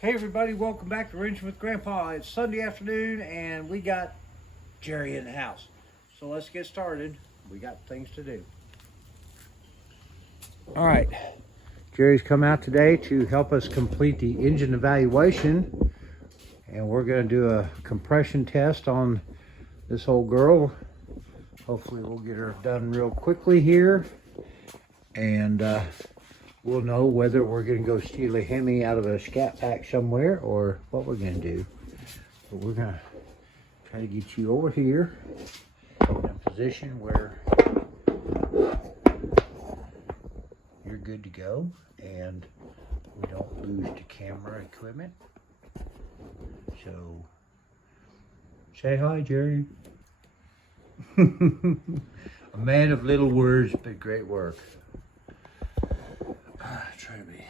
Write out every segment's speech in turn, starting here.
Hey everybody, welcome back to Wrenching with Grandpa. It's Sunday afternoon and we got Jerry in the house. So let's get started. We got things to do. All right, Jerry's come out today to help us complete the engine evaluation, and we're going to do a compression test on this old girl. Hopefully we'll get her done real quickly here, and we'll know whether we're going to go steal a Hemi out of a scat pack somewhere or what we're going to do. But we're going to try to get you over here in a position where you're good to go and we don't lose the camera equipment. So, say hi, Jerry. A man of little words, but great work. Try to be.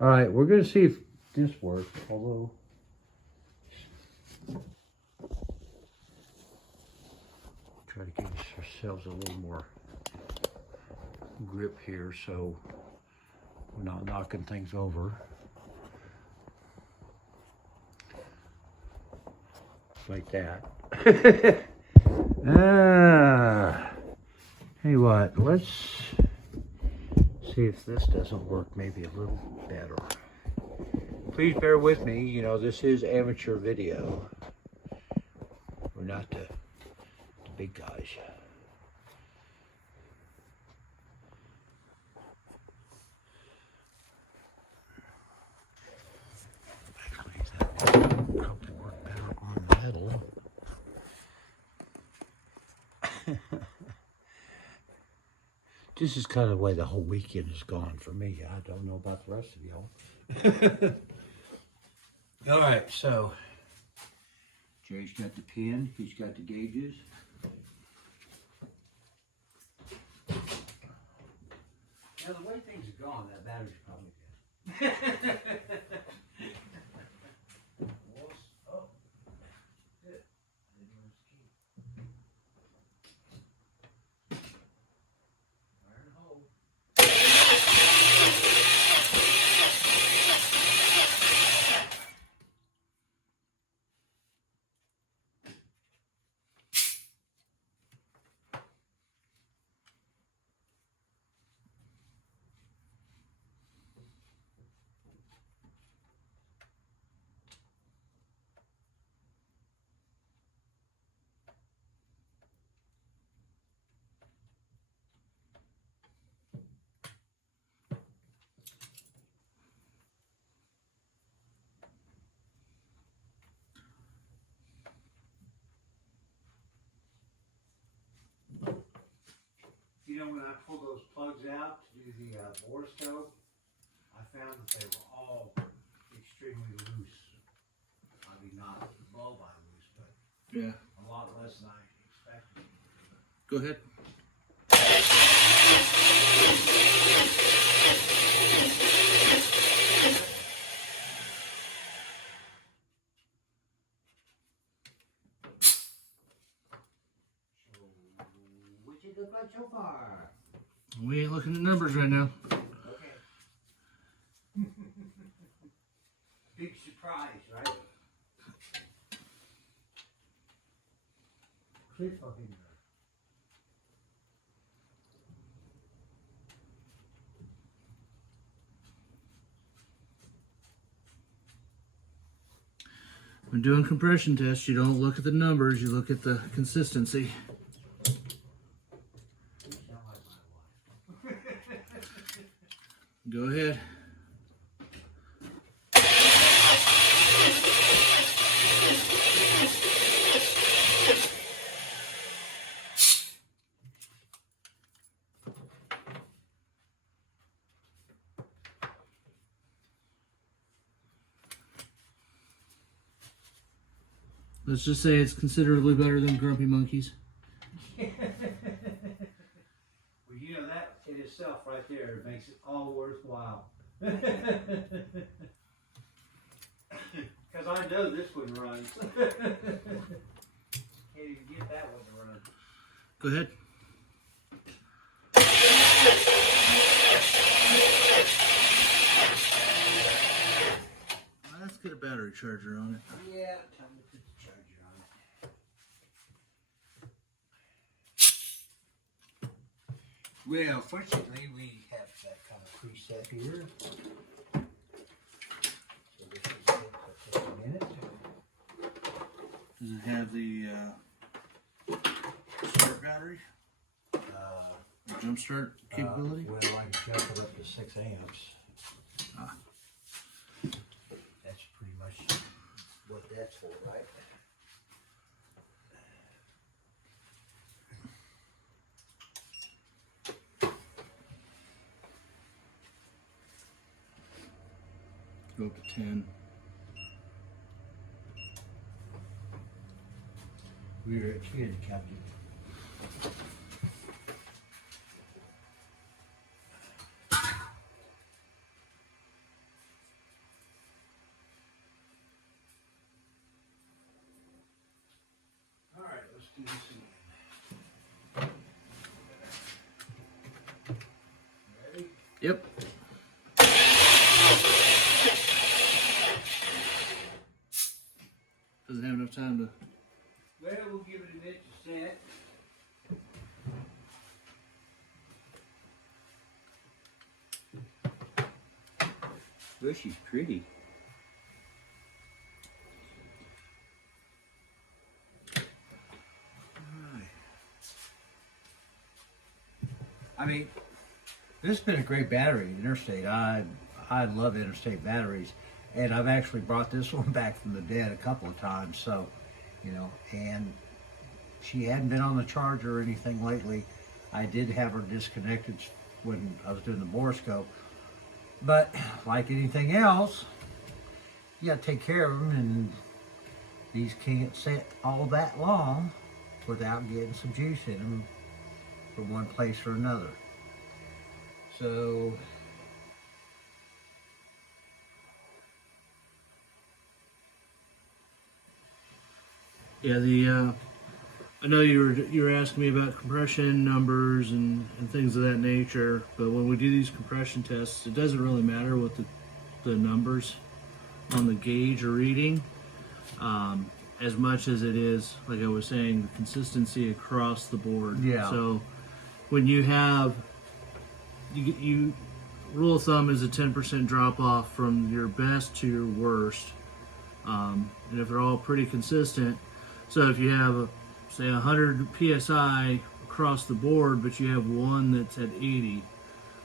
All right, we're going to see if this works, although try to give ourselves a little more grip here so we're not knocking things over. Like that. Hey, what? Let's see if this doesn't work maybe a little better. Please bear with me. You know, this is amateur video. We're not the big guys. Actually, that probably work better on metal. This is kind of the way the whole weekend has gone for me. I don't know about the rest of y'all. All right, so Jerry's got the pin, he's got the gauges. Now the way things are gone, that battery's probably dead. You know, when I pulled those plugs out to do the borescope, I found that they were all extremely loose. I mean, not bulb eye loose, but yeah, a lot less than I expected. Go ahead. So, what's it look like so far? We ain't looking at numbers right now. Okay. Big surprise, right? Cliffhanger. When doing compression tests, you don't look at the numbers, you look at the consistency. Go ahead. Let's just say it's considerably better than Grumpy Monkeys. Well, you know, that in itself right there makes it all worthwhile. Because I know this one runs. Can't even get that one to run. Go ahead. charger on it. Yeah, time to put the charger on it. Well, fortunately, we have that kind of preset here. So this is take a minute. Does it have the start battery? Jump start capability? Well, I can jump it up to 6 amps. Ah. That's pretty much what that's for, right? Go up to 10. We're cheated, Captain. All right, let's do this again. Ready? Yep. Doesn't have enough time to. Well, we'll give it a minute to set. Well, she's pretty. Alright. I mean, this has been a great battery, Interstate. I love Interstate batteries, and I've actually brought this one back from the dead a couple of times. So, you know, and she hadn't been on the charger or anything lately. I did have her disconnected when I was doing the borescope, but like anything else, you got to take care of them, and these can't sit all that long without getting some juice in them from one place or another. So Yeah, I know you were asking me about compression numbers and things of that nature, but when we do these compression tests, it doesn't really matter what the numbers on the gauge are reading, as much as it is, like I was saying, the consistency across the board. Yeah. So when you have, you rule of thumb is a 10% drop off from your best to your worst, and if they're all pretty consistent. So if you have, say, 100 psi across the board, but you have one that's at 80,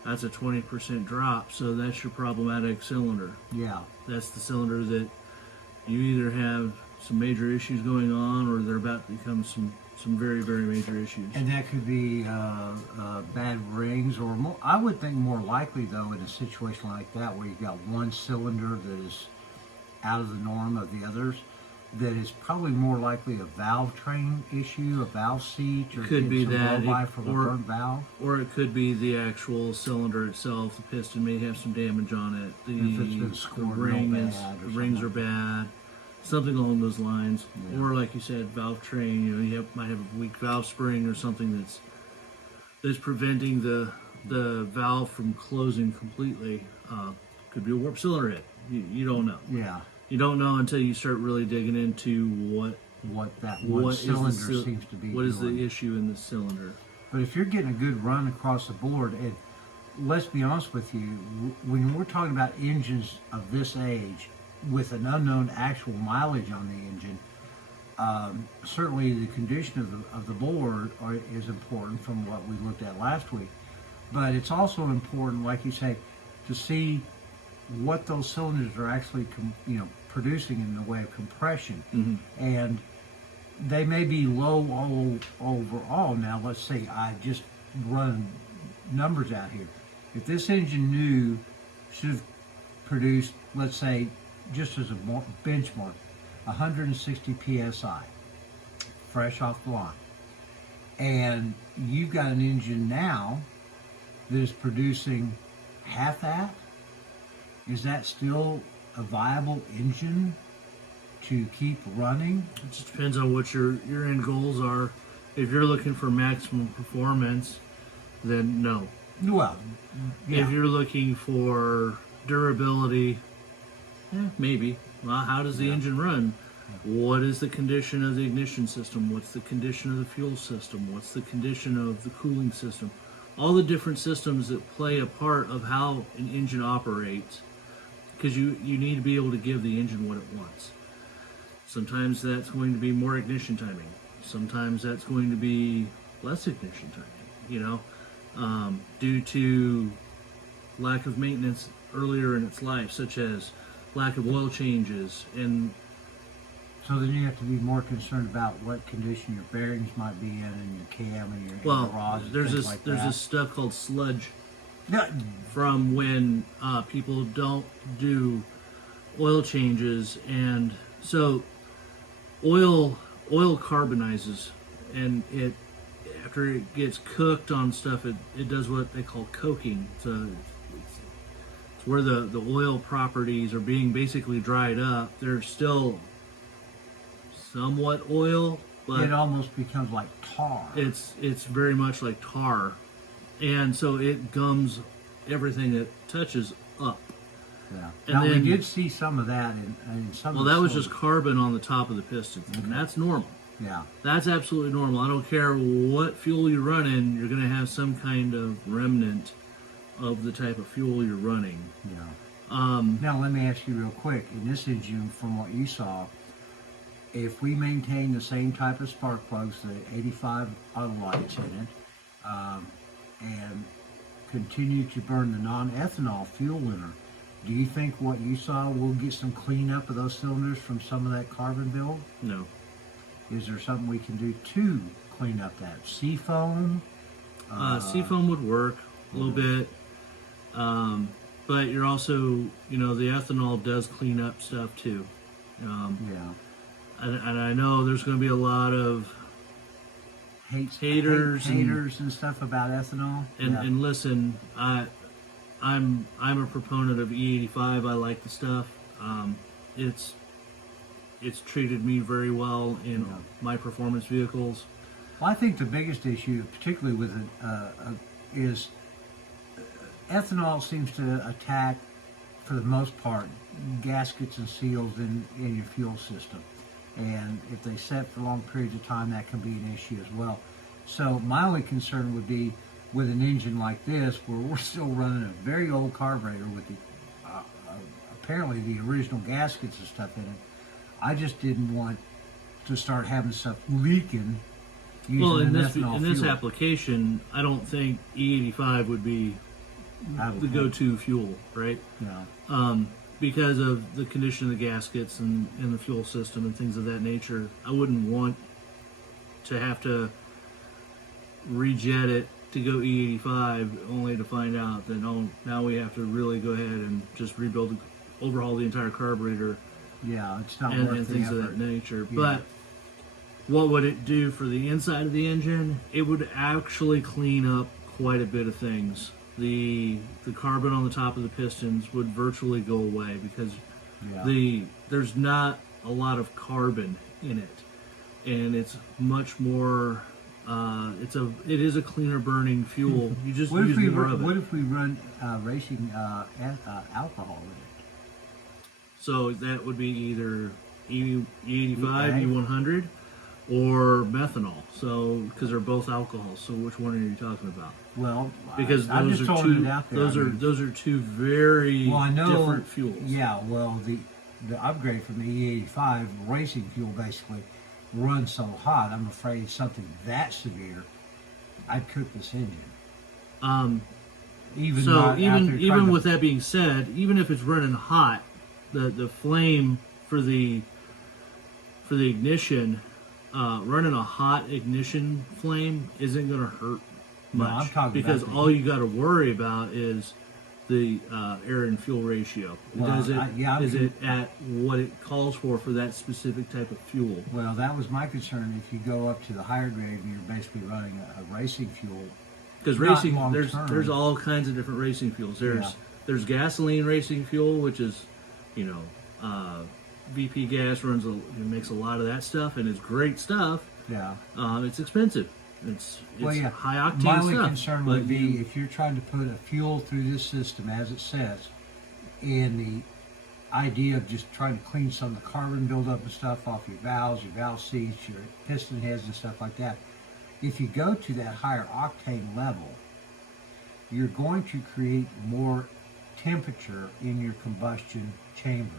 that's a 20% drop. So that's your problematic cylinder. yeah, That's the cylinder that you either have some major issues going on, or they're about to become some very, very major issues. and that could be bad rings, or more, I would think more likely though in a situation like that where you've got one cylinder that is out of the norm of the others, that is probably more likely a valve train issue, a valve seat, or Could be some that, blowby from a or- burnt valve. Or it could be the actual cylinder itself. The piston may have some damage on it. If it's been The scored ring real is, bad or the rings something are bad. Something along those lines. Yeah. Or like you said, valve train. You know, might have a weak valve spring or something that's preventing the valve from closing completely. Could be a warped cylinder head. You don't know. Yeah, You don't know until you start really digging into what that one what is cylinder the, seems to be what is doing. the issue in the cylinder. But if you're getting a good run across the board, and let's be honest with you, when we're talking about engines of this age with an unknown actual mileage on the engine, certainly the condition of the board is important from what we looked at last week. But it's also important, like you say, to see what those cylinders are actually producing in the way of compression. And they may be low all overall. Now, let's say I just run numbers out here. If this engine new should have produced, let's say, just as a benchmark, 160 psi, fresh off the line, and you've got an engine now that is producing half that, is that still a viable engine to keep running? It just depends on what your end goals are. If you're looking for maximum performance, then no. Well, yeah. If you're looking for durability, maybe. Well, how does the engine run? What is the condition of the ignition system? What's the condition of the fuel system? What's the condition of the cooling system? All the different systems that play a part of how an engine operates, because you need to be able to give the engine what it wants. Sometimes that's going to be more ignition timing. Sometimes that's going to be less ignition timing, due to lack of maintenance earlier in its life, such as lack of oil changes. And so then you have to be more concerned about what condition your bearings might be in and your cam and your rods and there's things this like there's that. this stuff called sludge No, from when people don't do oil changes, and so oil carbonizes, and it after it gets cooked on stuff, it does what they call coking. So it's where the oil properties are being basically dried up. They're still somewhat oil, but it almost becomes like tar. it's very much like tar, and so it gums everything it touches up. Yeah. And Now then- we did see some of that in some. Well, of the that was slowly. just carbon on the top of the pistons, and that's normal. Yeah. That's absolutely normal. I don't care what fuel you're running, you're going to have some kind of remnant of the type of fuel you're running. Yeah. Now let me ask you real quick. In this engine, from what you saw, if we maintain the same type of spark plugs, the 85 auto lights in it, and continue to burn the non-ethanol fuel in her, do you think what you saw will get some cleanup of those cylinders from some of that carbon build? No. Is there something we can do to clean up that? Seafoam? Seafoam would work a little bit, but you're also, the ethanol does clean up stuff too. Yeah. And I know there's going to be a lot of haters and stuff about ethanol. and listen, I'm a proponent of E85. I like the stuff. It's treated me very well in my performance vehicles. Well, I think the biggest issue, particularly with it, is ethanol seems to attack, for the most part, gaskets and seals in your fuel system. And if they set for long periods of time, that can be an issue as well. So my only concern would be with an engine like this, where we're still running a very old carburetor with the, apparently the original gaskets and stuff in it. I just didn't want to start having stuff leaking using Well, in this fuel. application, I don't think E85 would be the go-to fuel, right? Yeah. Because of the condition of the gaskets and the fuel system and things of that nature. I wouldn't want to have to rejet it to go E85 only to find out that, now we have to really go ahead and just overhaul the entire carburetor Yeah, it's not and worth the things effort. of that nature. Yeah. But what would it do for the inside of the engine? It would actually clean up quite a bit of things. The carbon on the top of the pistons would virtually go away because Yeah. there's not a lot of carbon in it, and it's much more. It is a cleaner burning fuel. You just What use if we more of it. what if we run racing alcohol in it? So that would be either E85, Okay. E100, or methanol. So because they're both alcohols. So which one are you talking about? Well, Because I'm those just are throwing two. it out there. Those I are mean, those are two very well, I know, different fuels. Yeah, well, the upgrade from the E85 racing fuel basically runs so hot. I'm afraid something that severe, I'd cook this engine. Even So not after even trying to- with that being said, even if it's running hot, the flame for the ignition, running a hot ignition flame isn't going to hurt No, much I'm talking because about the all you got to worry about is the air and fuel ratio. Well, Does it I'm is it at what it calls for that specific type of fuel? Well, that was my concern. If you go up to the higher grade, and you're basically running a racing fuel. Because Not racing, long there's term. all kinds of different racing fuels. Yeah. There's gasoline racing fuel, which is, VP gas makes a lot of that stuff and is great stuff. Yeah. It's expensive. It's Well, yeah. high octane My only stuff. concern but would be if you're trying to put a fuel through this system as it says in the idea of just trying to clean some of the carbon buildup and stuff off your valve seats, your piston heads and stuff like that. If you go to that higher octane level, you're going to create more temperature in your combustion chamber.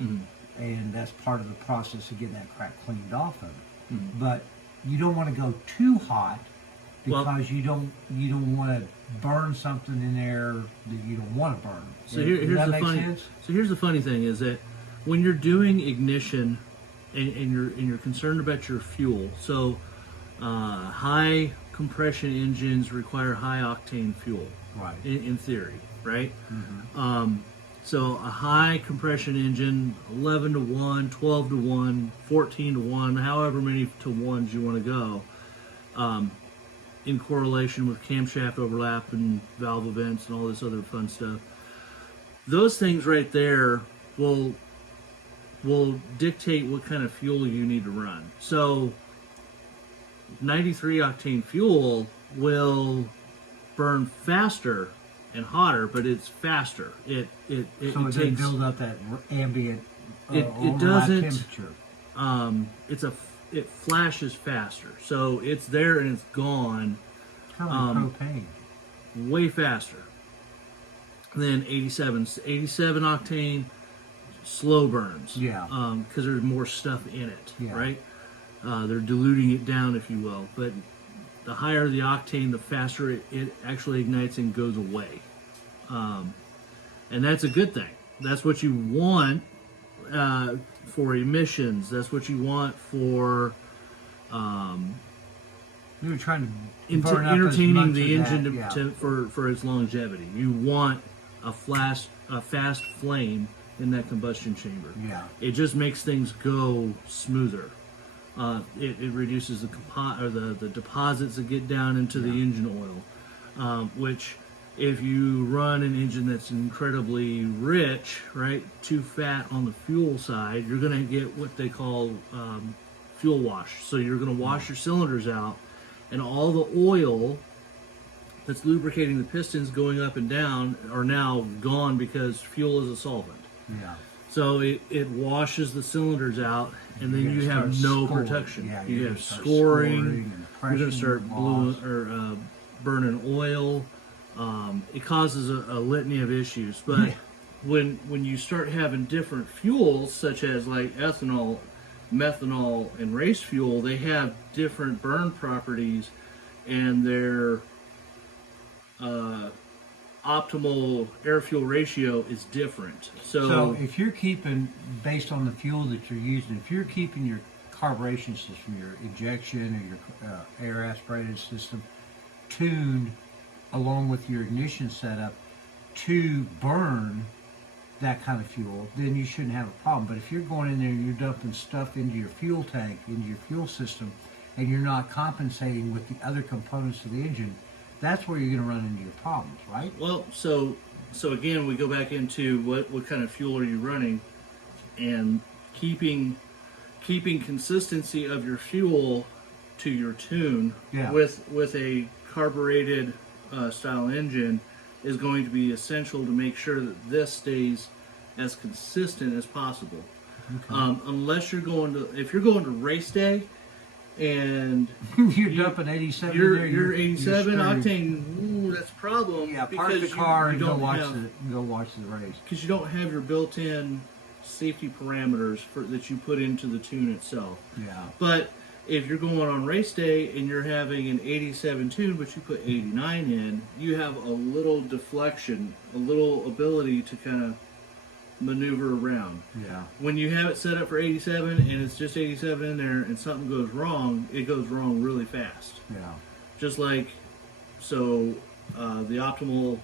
Mhm. And that's part of the process of getting that crack cleaned off of it. Mhm. But you don't want to go too hot Well- because you don't want to burn something in there that you don't want to burn. So Does here's that the make funny. sense? So here's the funny thing is that when you're doing ignition and you're concerned about your fuel, so high compression engines require high octane fuel. Right. In theory, right? Mm-hmm. So a high compression engine, 11 to 1, 12 to 1, 14 to 1, however many to ones you want to go, in correlation with camshaft overlap and valve events and all this other fun stuff. Those things right there will dictate what kind of fuel you need to run. So 93 octane fuel will burn faster and hotter, but it's faster. It So it doesn't takes build up that ambient it overlap doesn't temperature. it flashes faster. So it's there and it's gone Kind of like propane. way faster than 87 octane slow burns. Yeah. Because there's more stuff in it, Yeah. right? They're diluting it down, if you will. But the higher the octane, the faster it actually ignites and goes away. And that's a good thing. That's what you want for emissions. That's what you want for You're trying to burn up as entertaining much the of engine that, for its longevity. You want a fast flame in that combustion chamber. Yeah. It just makes things go smoother. It reduces the deposits that get down into the engine oil, which if you run an engine that's incredibly rich, right, too fat on the fuel side, you're going to get what they call fuel wash. So you're going to wash your cylinders out, and all the oil that's lubricating the pistons going up and down are now gone because fuel is a solvent. Yeah. So it washes the cylinders out, and then You're you gonna have start no scoring. protection. Yeah, You you're have gonna start scoring. and You're going to start loss. burning oil. It causes a litany of issues. But when you start having different fuels, such as like ethanol, methanol, and race fuel, they have different burn properties, and their optimal air-fuel ratio is different. So if you're keeping, based on the fuel that you're using, if you're keeping your carburation system, your injection or your air aspirated system tuned along with your ignition setup to burn that kind of fuel, then you shouldn't have a problem. But if you're going in there and you're dumping stuff into your fuel tank, into your fuel system, and you're not compensating with the other components of the engine, that's where you're going to run into your problems, right? Well, so again, we go back into what kind of fuel are you running, and keeping consistency of your fuel to your tune with a carbureted style engine is going to be essential to make sure that this stays as consistent as possible. Okay. Unless if you're going to race day and you're dumping 87 in there, you're 87 screwed. octane. Ooh, that's a problem. Yeah, park the because car you and go don't watch have, the race. because you don't have your built-in safety parameters that you put into the tune itself. Yeah. But if you're going on race day and you're having an 87 tune, but you put 89 in, you have a little deflection, a little ability to kind of maneuver around. Yeah. When you have it set up for 87 and it's just 87 in there and something goes wrong, it goes wrong really fast. Yeah. Just like, the optimal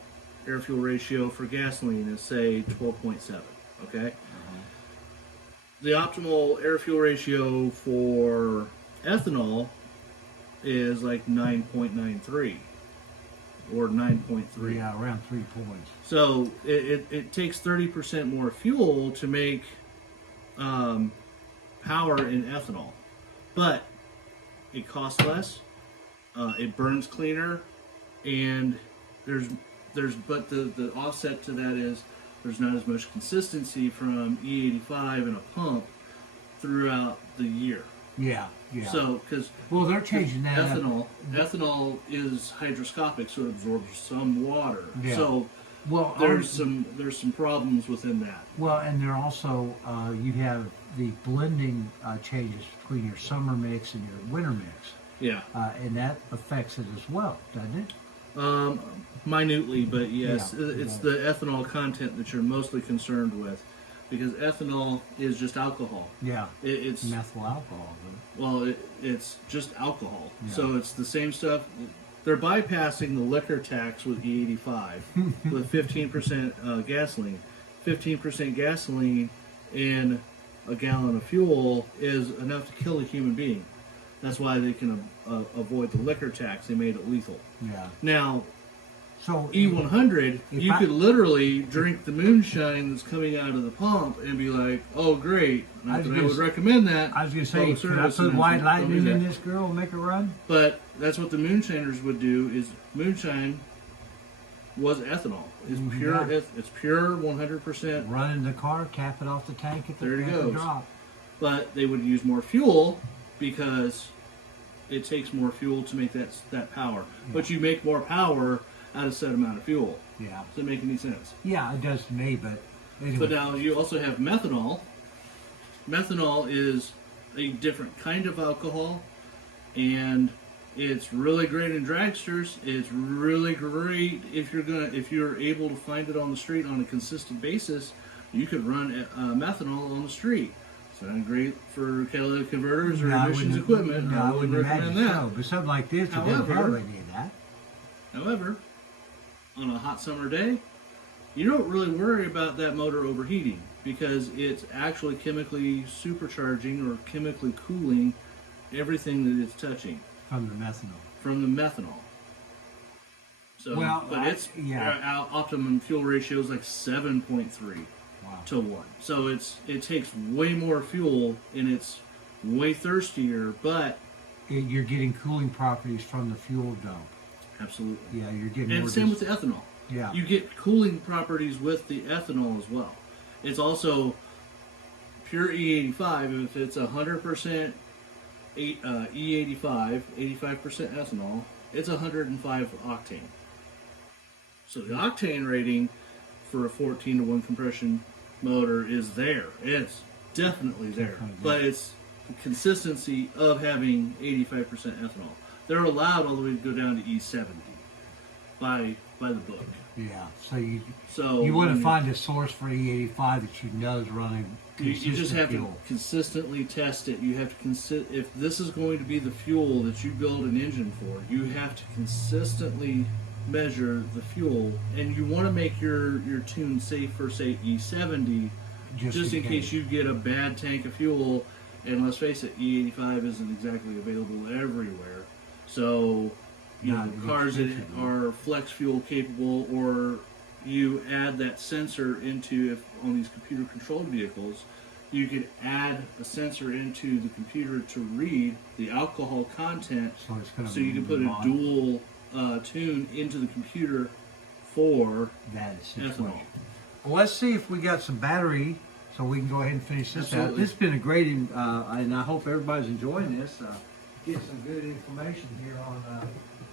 air-fuel ratio for gasoline is, say, 12.7, okay? The optimal air-fuel ratio for ethanol is like 9.93 or 9.3. Yeah, around 3 points. So it takes 30% more fuel to make power in ethanol, but it costs less, it burns cleaner, and there's but the offset to that is there's not as much consistency from E85 in a pump throughout the year. Yeah, yeah. So, because well, they're changing that. ethanol is hydroscopic, so it absorbs some water. Yeah. So, well, there's some problems within that. Well, and they're also you have the blending changes between your summer mix and your winter mix. Yeah. And that affects it as well, doesn't it? Minutely, but yes, Yeah, it's the ethanol content that you're mostly concerned with, because ethanol is just alcohol. Yeah. It's methyl alcohol. well, it's just alcohol. Yeah. So it's the same stuff. They're bypassing the liquor tax with E85 with 15% gasoline. 15% gasoline in a gallon of fuel is enough to kill a human being. That's why they can avoid the liquor tax. They made it lethal. Yeah. Now, so E100, you could literally drink the moonshine that's coming out of the pump and be like, "Oh, great!" Not that I would recommend that. I was going to say, could I put white lightning in this girl and make her run? But that's what the moonshiners would do. Is moonshine was ethanol. It's pure. Yeah. It's pure 100%. Run in the car, cap it off the tank at There it the goes. drop. But they would use more fuel because it takes more fuel to make that power. Yeah. But you make more power out of a set amount of fuel. Yeah. Does that make any sense? Yeah, it does to me, but anyway. But now you also have methanol. Methanol is a different kind of alcohol, and it's really great in dragsters. It's really great if you're able to find it on the street on a consistent basis. You could run methanol on the street. It's not great for catalytic converters or emissions equipment. No, I wouldn't recommend that. So, but something like this, it doesn't have any of that. However, on a hot summer day, you don't really worry about that motor overheating because it's actually chemically supercharging or chemically cooling everything that it's touching. From the methanol. From the methanol. So, well, but our optimum fuel ratio is like 7.3 to 1. So it takes way more fuel and it's way thirstier, but you're getting cooling properties from the fuel dump. Absolutely. Yeah, you're getting. And same with the ethanol. Yeah. You get cooling properties with the ethanol as well. It's also pure E85. If it's 100% E85, 85% ethanol, it's 105 octane. So the octane rating for a 14 to 1 compression motor is there. It's definitely there. But it's the consistency of having 85% ethanol. They're allowed all the way to go down to E70 by the book. Yeah. So you want to find a source for E85 that you know is running. You just have to consistently test it. You have to if this is going to be the fuel that you build an engine for, you have to consistently measure the fuel, and you want to make your tune safe for say E70, just in case you get a bad tank of fuel. And let's face it, E85 isn't exactly available everywhere. So, cars that are flex fuel capable, or you add that sensor into, if on these computer controlled vehicles, you could add a sensor into the computer to read the alcohol content, so you can put a dual tune into the computer for that ethanol. Well, let's see if we got some battery so we can go ahead and finish this out. This has been a great, and I hope everybody's enjoying this. Get some good information here on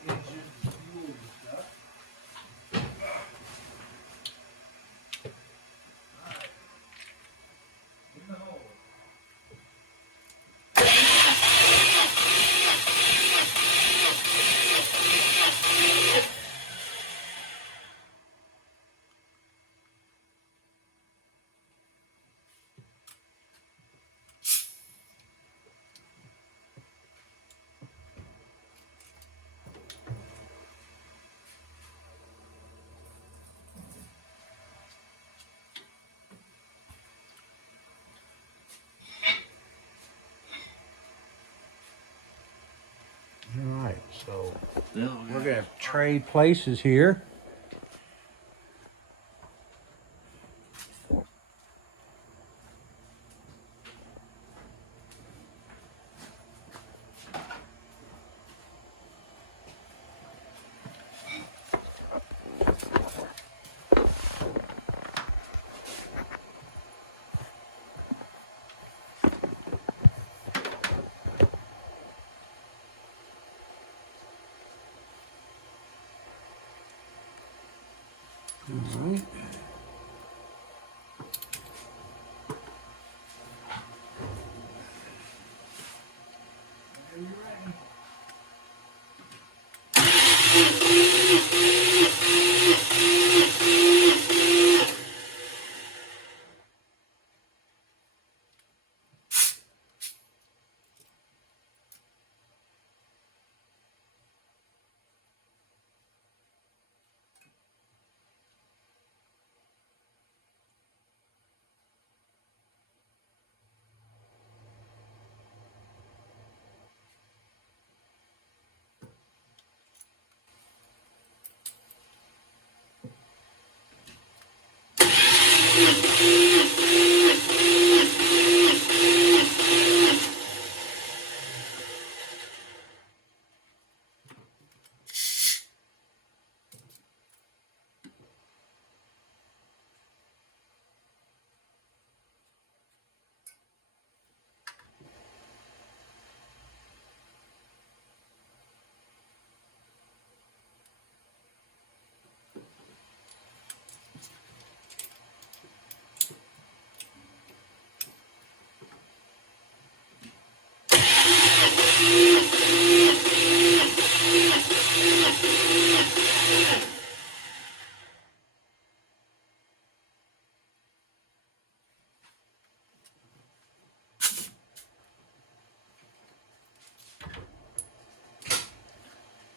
engine fuel and stuff. All right. In the hole. All right, so we're going to trade places here. Right.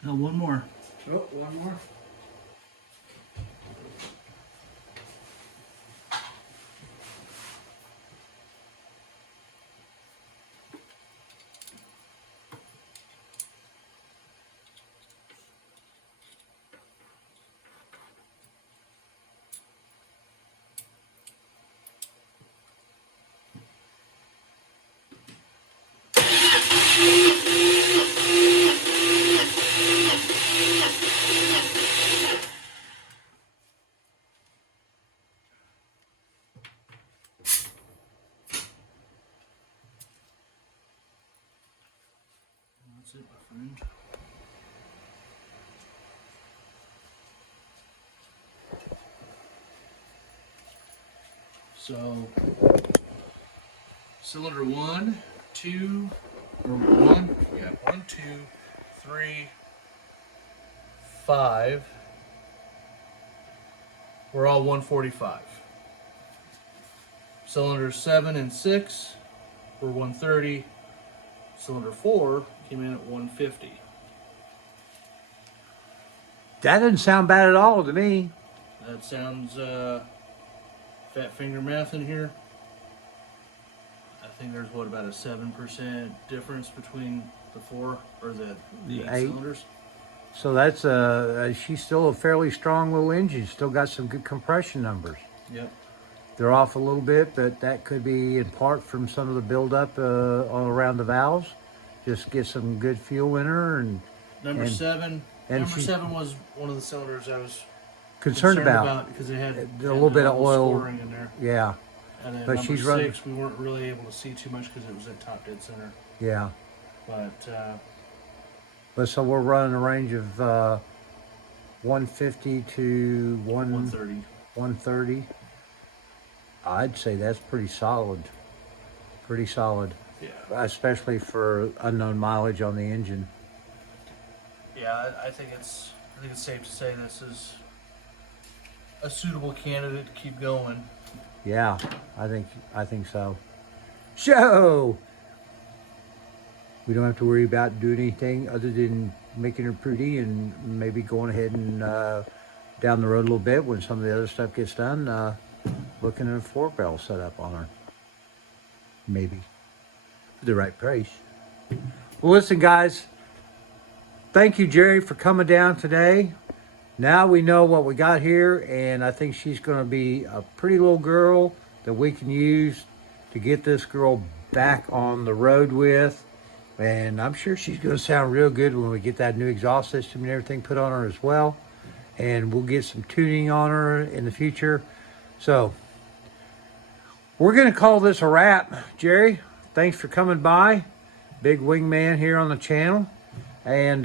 Now one more. Oh, one more. That's it, my friend. So, cylinder 1, 2, or 1, yeah, 1, 2, 3, 5. We're all 145. Cylinders 7 and 6 were 130. Cylinder 4 came in at 150. That doesn't sound bad at all to me. That sounds fat finger math in here. I think there's what, about a 7% difference between the 4 or the 8 Eight. cylinders. So that's she's still a fairly strong little engine. Still got some good compression numbers. Yep. They're off a little bit, but that could be in part from some of the buildup all around the valves. Just get some good fuel in her, and Number And- 7. and Number she- 7 was one of the cylinders I was concerned about. because it had a little bit of oil. scoring in there. Yeah, And then But number she's running- 6, we weren't really able to see too much because it was at top dead center. yeah. But So we're running a range of 150 to 130. 130. I'd say that's pretty solid. Pretty solid, Yeah. especially for unknown mileage on the engine. Yeah, I think it's safe to say this is a suitable candidate to keep going. Yeah, I think so. So we don't have to worry about doing anything other than making her pretty and maybe going ahead and down the road a little bit when some of the other stuff gets done, looking at a 4-barrel setup on her. Maybe. For the right price. Well, listen, guys. Thank you, Geri, for coming down today. Now we know what we got here, and I think she's going to be a pretty little girl that we can use to get this girl back on the road with. And I'm sure she's going to sound real good when we get that new exhaust system and everything put on her as well. And we'll get some tuning on her in the future. So we're going to call this a wrap. Geri, thanks for coming by. Big wingman here on the channel. And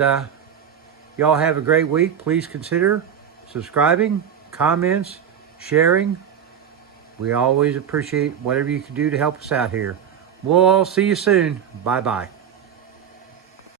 y'all have a great week. Please consider subscribing comments, sharing. We always appreciate whatever you can do to help us out here. We'll all see you soon. Bye-bye.